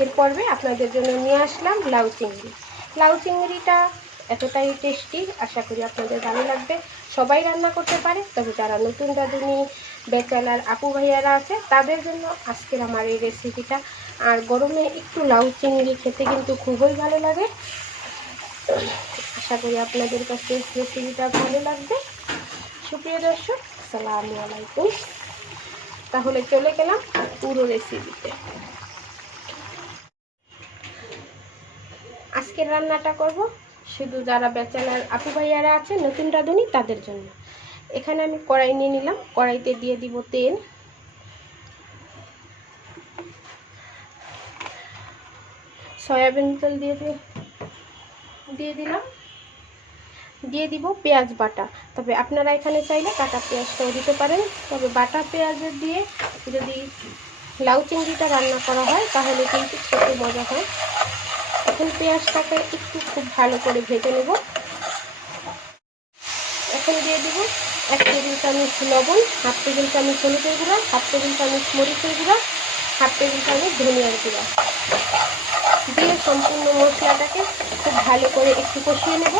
আজকের পর্বে আপনাদের জন্য নিয়ে আসলাম লাউ চিংড়ি। লাউ চিংড়িটা এতটাই টেস্টি, আশা করি আপনাদের ভালো লাগবে। সবাই রান্না করতে পারে, তবে যারা নতুন রাঁধুনি ব্যাচেলার আপু ভাইয়ারা আছে তাদের জন্য আজকের আমার এই রেসিপিটা। আর গরমে একটু লাউ চিংড়ি খেতে কিন্তু খুবই ভালো লাগে। আশা করি আপনাদের কাছে রেসিপিটা ভালো লাগবে। সুপ্রিয় দর্শক, আসসালামু আলাইকুম। তাহলে চলে গেলাম পুরো রেসিপিতে। আজকের রান্নাটা করব শুধু যারা ব্যাচেলার আপু ভাইয়ারা আছে নতুন রাঁধুনি তাদের জন্য। এখানে আমি কড়াই নিয়ে নিলাম, কড়াইতে দিয়ে দিব তেল। সয়াবিন তেল দিয়ে দিলাম। দিয়ে দিব পেঁয়াজ বাটা, তবে আপনারা এখানে চাইলে কাটা পেঁয়াজটাও দিতে পারেন, তবে বাটা পেঁয়াজের দিয়ে যদি লাউ চিংড়িটা রান্না করা হয় তাহলে কিন্তু খেতে মজা হয়। এখন পেঁয়াজটাকে একটু খুব ভালো করে ভেজে নেব। এখন দিয়ে দিব 1 টেবিল চামচ লবণ, 1/2 টেবিল চামচ হলুদের গুঁড়া, 1/2 টেবিল চামচ মরিচের গুঁড়া, 1/2 টেবিল চামচ ধনিয়ার গুঁড়া দিয়ে সম্পূর্ণ মশলাটাকে খুব ভালো করে একটু কষিয়ে নেব।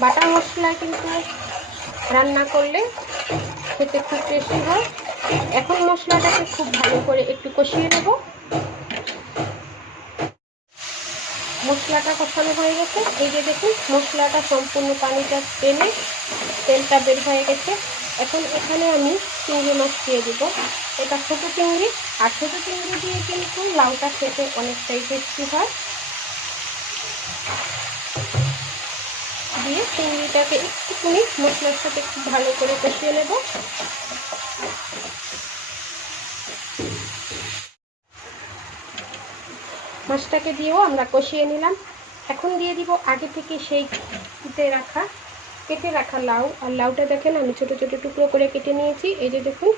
বাটা মশলা কিন্তু রান্না করলে খেতে খুব টেস্টি হয়। এখন মশলাটাকে খুব ভালো করে একটু কষিয়ে নেব। মশলাটা কষানো হয়ে গেছে, এই যে দেখুন মশলাটা সম্পূর্ণ পানিটা টেনে তেলটা বের হয়ে গেছে। এখন এখানে আমি চিংড়ি মাছ দিয়ে দিব। এটা ছোটো চিংড়ি, আর ছোটো চিংড়ি দিয়ে কিন্তু লাউটা খেতে অনেকটাই টেস্টি হয়। দিয়ে চিংড়িটাকে একটুখানি মশলার সাথে খুব ভালো করে কষিয়ে নেব। মাছটাকে দিয়েও আমরা কষিয়ে নিলাম। এখন দিয়ে দিব আগে থেকে সেই কেটে রাখা লাউ। আর লাউটা দেখেন আমি ছোট ছোট টুকরো করে কেটে নিয়েছি। এই যে দেখুন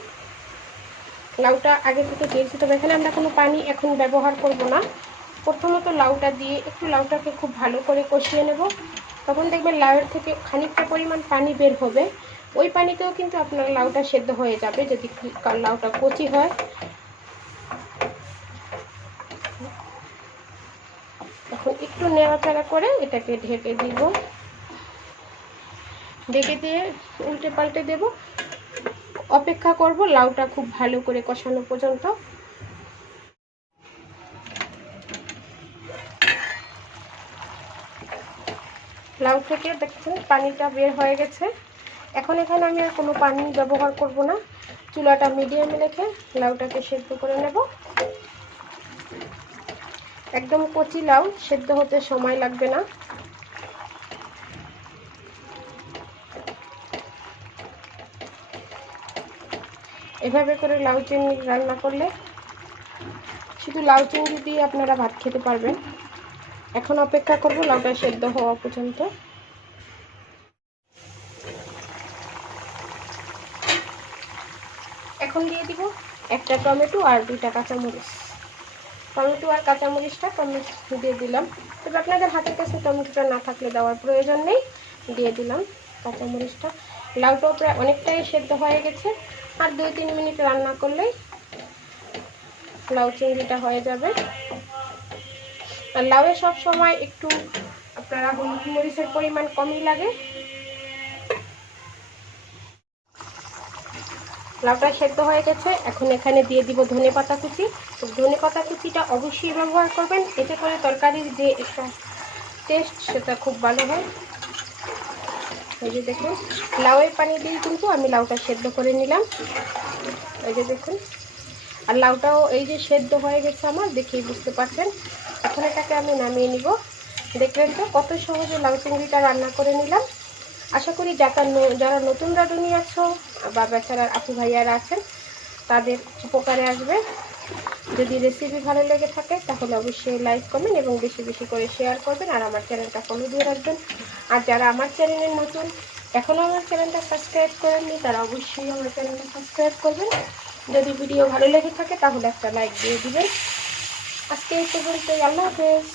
লাউটা আগে থেকে দিয়েছি, তবে এখানে আমরা কোনো পানি এখন ব্যবহার করব না। প্রথমত লাউটা দিয়ে একটু লাউটাকে খুব ভালো করে কষিয়ে নেব। তখন দেখবেন লাউয়ের থেকে খানিকটা পরিমাণ পানি বের হবে। ওই পানিতেও কিন্তু আপনার লাউটা সেদ্ধ হয়ে যাবে যদি লাউটা কচি হয়। এখন একটু নেড়াচাড়া করে এটাকে ঢেকে দিব। ঢেকে দিয়ে উল্টে পাল্টে দেব। অপেক্ষা করব লাউটা খুব ভালো করে কষানো পর্যন্ত। লাউ থেকে দেখছেন পানিটা বের হয়ে গেছে। এখন এখানে আমি আর কোনো পানি ব্যবহার করব না। চুলাটা মিডিয়ামে রেখে লাউটাকে সেদ্ধ করে নেব। একদম কচি লাউ, সেদ্ধ হতে সময় লাগবে না। এভাবে করে লাউ চিংড়ি রান্না করলে শুধু লাউ চিংড়ি দিয়ে আপনারা ভাত খেতে পারবেন। এখন অপেক্ষা করব লাউটা সেদ্ধ হওয়া পর্যন্ত। এখন দিয়ে দিব একটা টমেটো আর 2টা কাঁচামরিচ। টমেটো আর কাঁচামরিচটা দিয়ে দিলাম, তবে আপনাদের হাতের কাছে টমেটোটা না থাকলে দেওয়ার প্রয়োজন নেই। দিয়ে দিলাম কাঁচামরিচটা। লাউটাও প্রায় অনেকটাই সেদ্ধ হয়ে গেছে, আর 2-3 মিনিট রান্না করলেই লাউ চিংড়িটা হয়ে যাবে। আর লাউয়ে সব সময় একটু আপনারা হলুদ মরিচের পরিমাণ কমই লাগে। লাউটা সেদ্ধ হয়ে গেছে, এখন এখানে দিয়ে দিব ধনেপাতা কুচি। তো ধনেপাতা কুচিটা অবশ্যই ব্যবহার করবেন, এতে করে তরকারির যে একটা টেস্ট সেটা খুব ভালো হয়। এই যে দেখুন লাউয়ের পানি দিয়ে কিন্তু আমি লাউটা সেদ্ধ করে নিলাম। এই যে দেখুন, আর লাউটাও এই যে সেদ্ধ হয়ে গেছে আমার, দেখেই বুঝতে পারছেন। এখন এটাকে আমি নামিয়ে নিব। দেখলেন তো কত সহজে লাউ চিংড়িটা রান্না করে নিলাম। আশা করি যারা নতুন রাঁধুনি আছো বা বেচারার আপু ভাইয়ারা আছেন তাদের উপকারে আসবে। যদি রেসিপি ভালো লেগে থাকে তাহলে অবশ্যই লাইক করবেন এবং বেশি বেশি করে শেয়ার করবেন, আর আমার চ্যানেলটা ফলো দিয়ে রাখবেন। আর যারা আমার চ্যানেলের নতুন, এখনও আমার চ্যানেলটা সাবস্ক্রাইব করেননি, তারা অবশ্যই আমার চ্যানেলটা সাবস্ক্রাইব করবেন। যদি ভিডিও ভালো লেগে থাকে তাহলে একটা লাইক দিয়ে দিবেন। আজকে এই পর্যন্তই, আল্লাহ হাফেজ।